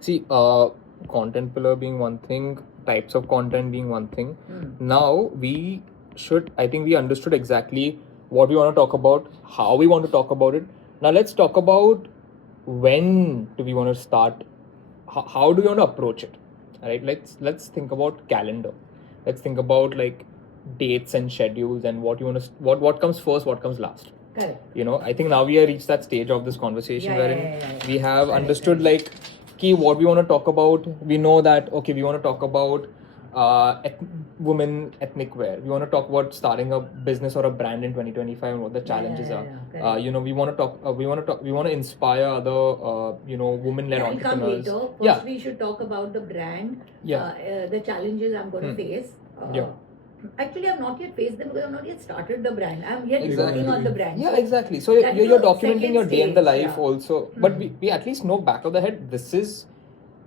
See, content pillar being one thing, types of content being one thing. Now I think we understood exactly what we want to talk about, how we want to talk about it. Now let's talk about when do we want to start, how do we want to approach it. All right, let's think about calendar. Let's think about like dates and schedules and what you want to, what comes first, what comes last. Correct. I think now we have reached that stage of this conversation wherein we have Correct, understood like key what we want to talk about. We know that okay, we want to talk about women ethnic wear. We want to talk about starting a business or a brand in 2025 and what the challenges are. correct. We want to talk. We want to inspire other women-led That'll come entrepreneurs. later. First, Yeah. we should talk about the brand, Yeah. the challenges I'm going to face. Yeah. Actually, I've not yet faced them because I've not yet started the brand. I'm yet Exactly. working on the brand. Yeah, So exactly. So that you're is the documenting second your day in the stage, life yeah. also. But we at least know back of the head, this is,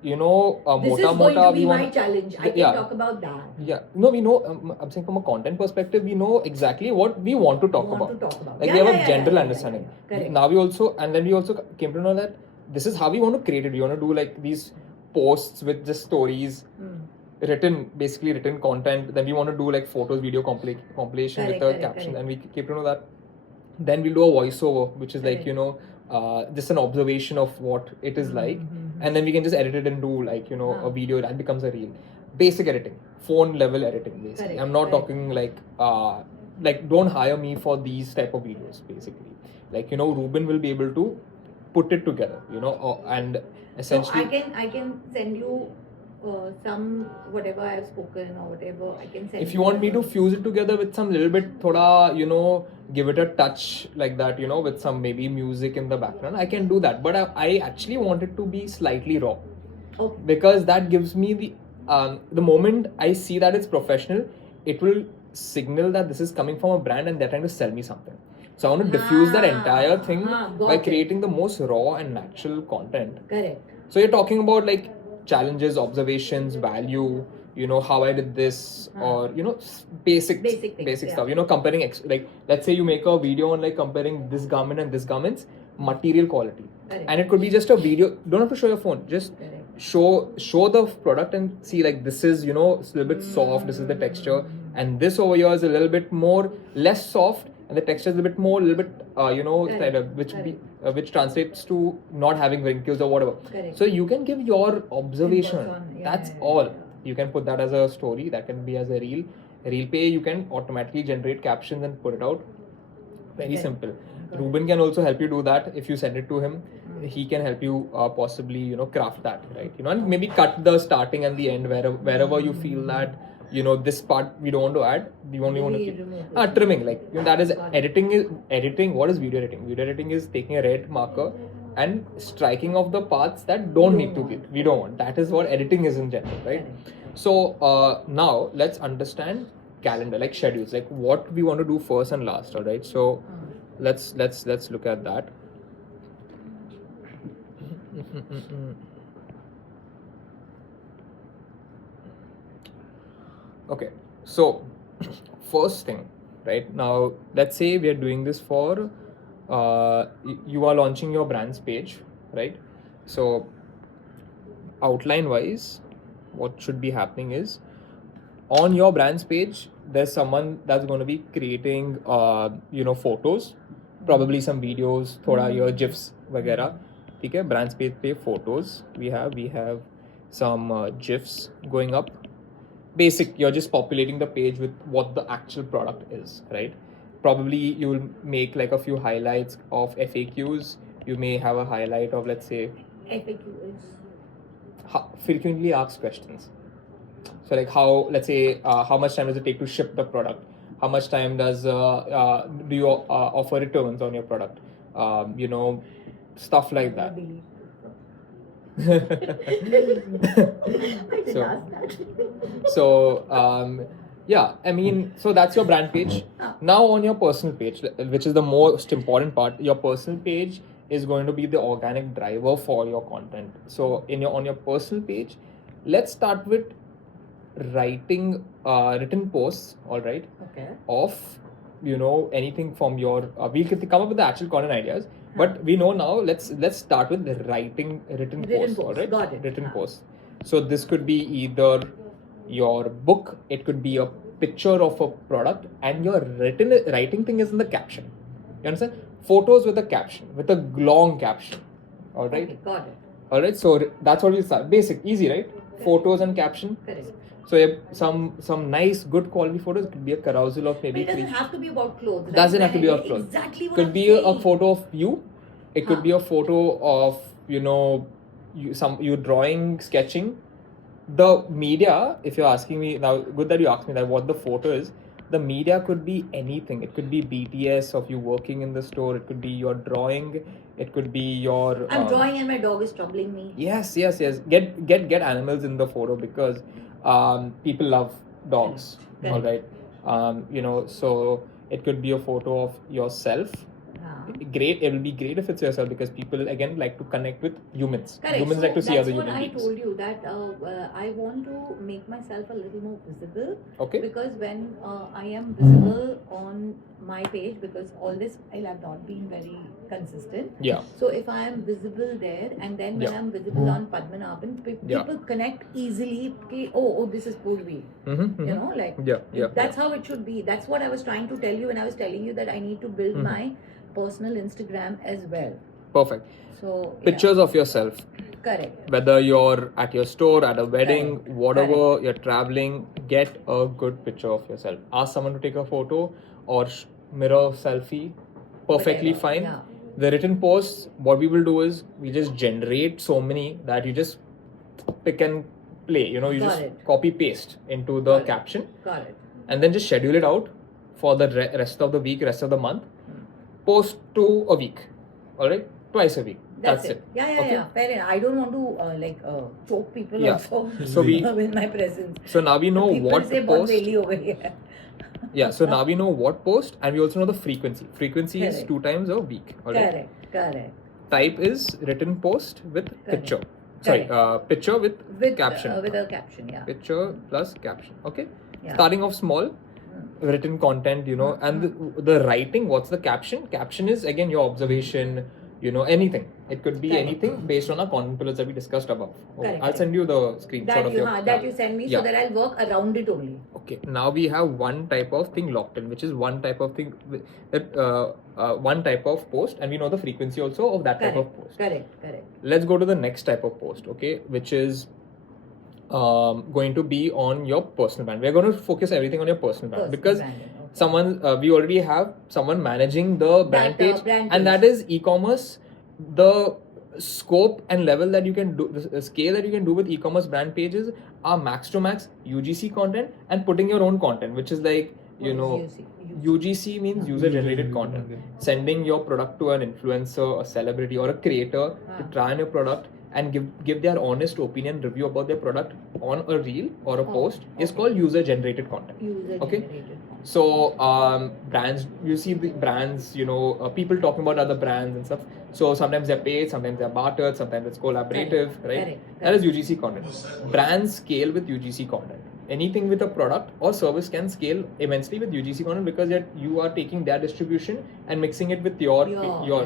this mota is going mota to be we my want. challenge. I can Yeah. talk about that. Yeah, no, we know. I'm saying from a content perspective, we know exactly what we want to talk about. Like we have a general understanding. Correct. Now we also, and then we also came to know that this is how we want to create it. We want to do like these posts with just stories, basically written content. Then we want to do like photos, video compilation with a caption, and we came to know that. Then we'll do a voiceover, which is like just an observation of what it is like, and then we can just edit it and do like a video that becomes a reel. Basic editing, phone level editing, basically. I'm not talking like don't hire me for these type of videos, basically. Like Ruben will be able to put it together, and essentially. So I can send you some whatever I have spoken or whatever I can send. If you want me to fuse it together with some little bit, thoda, give it a touch like that, with some maybe music in the background, I can do that. But I actually want it to be slightly raw. Okay. Because that gives me the moment I see that it's professional, it will signal that this is coming from a brand and they're trying to sell me something. So I want to diffuse that entire thing by creating the most raw and natural content. Correct. So you're talking about like challenges, observations, value, how I did this, or basic stuff. Comparing like let's say you make a video on like comparing this garment and this garment's material quality. Correct. And it could be just a video. Don't have to show your phone. Just show the product and see like this is it's a little bit soft. This is the texture, and this over here is a little bit more less soft, and the texture is a bit more, which translates to not having wrinkles or whatever. Correct. So you can give your observation. Yeah, That's all. You can put that as a story. That can be as a reel. ReelPay, you can automatically generate captions and put it out. Very simple. Ruben can also help you do that if you send it to him. He can help you possibly craft that, right? And maybe cut the starting and the end wherever you feel that this part we don't want to add, we only want to keep trimming, like that is editing. What is video editing? Video editing is taking a red marker and striking off the parts that don't need to be, we don't want. That is what editing is in general, right? So now let's understand calendar, like schedules, like what we want to do first and last. All right, so let's look at that. Okay, so first thing, right now, let's say we are doing this for you are launching your brand's page, right? So outline wise, what should be happening is on your brand's page, there's someone that's going to be creating photos, probably some videos, thoda your gifs वगैरह. ठीक है, brand's page पे photos we have some gifs going up. Basic, you're just populating the page with what the actual product is, right? Probably you will make like a few highlights of FAQs. You may have a highlight of, let's say, FAQs, frequently asked questions. So like let's say how much time does it take to ship the product? How much time does do you offer returns on your product? Stuff like that. Yeah, I mean, so that's your brand page. Now on your personal page, which is the most important part, your personal page is going to be the organic driver for your content. So on your personal page, let's start with writing written posts, all right, okay, of anything from your we'll come up with the actual content ideas, But we know now. Let's start with the written Written posts. posts, All right, got it. written posts. So this could be either your book. It could be a picture of a product, and your writing thing is in the caption. You understand? Photos with a caption, with a long caption. All right. Okay, got it. All right. So that's what we start. Basic, easy, right? Photos and caption. Correct. So some nice, good quality photos. Could be a carousel of But maybe it doesn't three. have to be about clothes. Right? Doesn't have to be Yeah, about clothes. Exactly what Could I'm be a saying. photo of you. It could Huh. be a photo of you drawing, sketching. The media, if you're asking me now, good that you asked me that what the photo is. The media could be anything. It could be BTS of you working in the store. It could be your drawing. It could be your. I'm drawing and my dog is troubling me. Yes. Get animals in the photo because people love dogs. Correct. All right. So it could be a photo of yourself. Huh. Great. It will be great if it's yourself because people again like to connect with humans. Correct. Humans So like to see that's other what human I beings. told you that I want to make myself a little more visible. Okay. Because when I am visible on my page, because all this while I've not been very consistent. Yeah. So if I am visible there, and then when Yeah. I'm visible on Padmanabhan, Yeah. people connect easily. Okay, oh, this is Purvi. Mm-hmm, You know, like Yeah. that's how it should be. That's what I was trying to tell you when I was telling you that I need to build Mhm. my personal Instagram as well. Perfect. So Pictures of yourself. Correct. Whether you're at your store, at a wedding, Correct. whatever, you're traveling, get a good picture of yourself. Ask someone to take a photo or mirror selfie. Perfectly Whatever, fine. yeah. The written posts, what we will do is we just generate so many that you just pick and play. You Got just it. copy paste into the Got it. caption Got it. and then just schedule it out for the rest of the week, rest of the month. Post to a week. All right, twice a week. That's it. Yeah. Okay? Fair enough. I don't want to choke people Yeah. also So we- with my presence. So now we know people what say to बहुत post. वेली हो गई है. Yeah, so now we know what post and we also know the frequency. Frequency is Correct. 2 times a week. All right. Correct. Type is written post with picture. Sorry, Correct. picture with With caption. with a caption, yeah. Picture plus caption. Okay. Yeah. Starting off small, written content, and the writing. What's the caption? Caption is again your observation. Anything. It could be Correct. anything based on our content pillars that we discussed above. Correct. I'll send you the screenshot That of you your. that you send me Yeah. so that I'll work around it only. Okay, now we have one type of thing locked in, which is one type of thing one type of post, and we know the frequency also of that type of post. Correct. Let's go to the next type of post, okay, which is going to be on your personal brand. We're going to focus everything on your personal brand Personal because branding, okay. someone we already have someone managing the brand page, brand and page. that is e-commerce. The scope and level that you can do, the scale that you can do with e-commerce brand pages are max to max UGC content and putting your own content, which is like What is UGC means user generated content. Sending your product to an influencer, a celebrity, or a creator to try on your product and give their honest opinion review about their product on a reel or a post is called user generated content. User Okay. generated. So brands, you see the brands, people talking about other brands and stuff. So sometimes they're paid, sometimes they're bartered, sometimes it's collaborative, right? Correct. That is UGC content. Brands scale with UGC content. Anything with a product or service can scale immensely with UGC content because you are taking their distribution and mixing it with your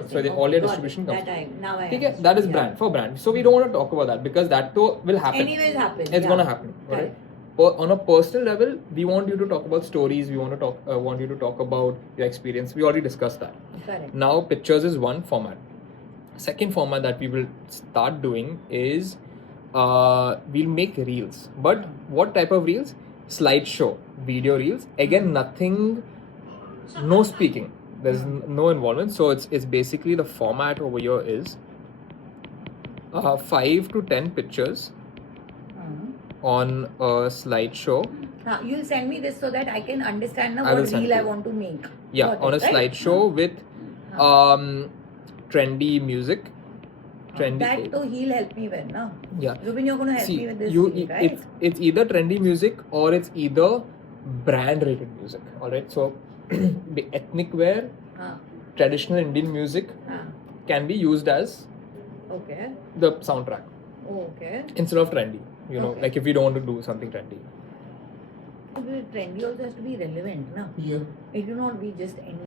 so that all your distribution comes. Now I Okay, that is brand for brand. So we don't want to talk about that because that though will happen. Anyways happen. It's gonna happen. Alright. On a personal level, we want you to talk about stories. We want you to talk about your experience. We already discussed that. Correct. Now, pictures is one format. Second format that we will start doing is we'll make reels. But what type of reels? Slideshow, video reels. Again, nothing, no speaking. There's no involvement. So it's basically the format over here is 5 to 10 pictures on a slideshow. You'll send me this so that I can understand now I will what send reel I you. want to make. Yeah, Got on a it, right? slideshow with trendy music. Trendy. That though he'll help me with, no? Yeah. Rubin, you're going to help See, me with this, reel, right? it's either trendy music or it's either brand rated music. All right. So the ethnic wear, traditional Indian music can be used as Okay. the soundtrack Okay. instead of trendy. Okay. Like if you don't want to do something trendy. So the trendy also has to be relevant, no? Yeah. It will not be just any